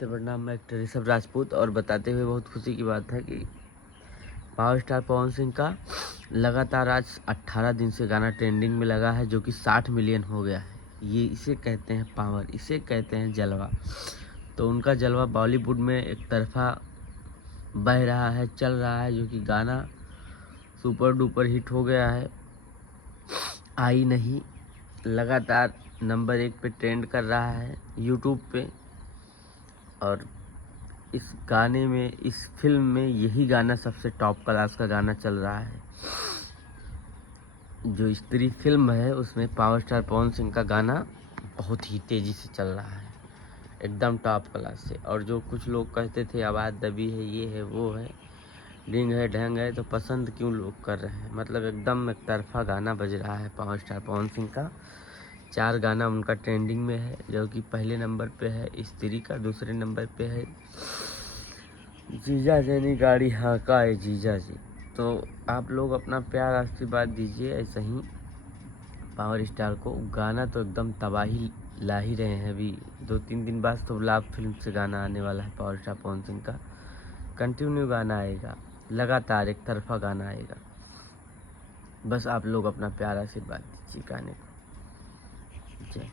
तो प्रणाम, मैं एक्टर ऋषभ राजपूत और बताते हुए बहुत खुशी की बात है कि पावर स्टार पवन सिंह का लगातार आज 18 दिन से गाना ट्रेंडिंग में लगा है, जो कि 60 मिलियन हो गया है। ये इसे कहते हैं पावर, इसे कहते हैं जलवा। तो उनका जलवा बॉलीवुड में एक तरफा बह रहा है, चल रहा है, जो कि गाना सुपर डुपर हिट हो गया है। आई नहीं लगातार नंबर 1 पे ट्रेंड कर रहा है यूट्यूब पे। और इस गाने में, इस फिल्म में यही गाना सबसे टॉप क्लास का गाना चल रहा है। जो स्त्री फिल्म है उसमें पावर स्टार पवन सिंह का गाना बहुत ही तेज़ी से चल रहा है, एकदम टॉप क्लास से। और जो कुछ लोग कहते थे आवाज़ दबी है, ये है, वो है, डिंग है, ढंग है, तो पसंद क्यों लोग कर रहे हैं। मतलब एकदम एक तरफा गाना बज रहा है पावर स्टार पवन सिंह का। 4 गाना उनका ट्रेंडिंग में है, जो कि पहले नंबर पे है स्त्री का, दूसरे नंबर पे है जीजा जनी गाड़ी हाँका है जीजा जी। तो आप लोग अपना प्यार आशीर्वाद दीजिए ऐसा ही पावर स्टार को। गाना तो एकदम तबाही ला ही रहे हैं। अभी 2-3 दिन बाद तो लाभ फिल्म से गाना आने वाला है पावर स्टार पवन सिंह का। कंटिन्यू गाना आएगा, लगातार एक तरफा गाना आएगा। बस आप लोग अपना प्यार आशीर्वाद दीजिए गाने को। जय।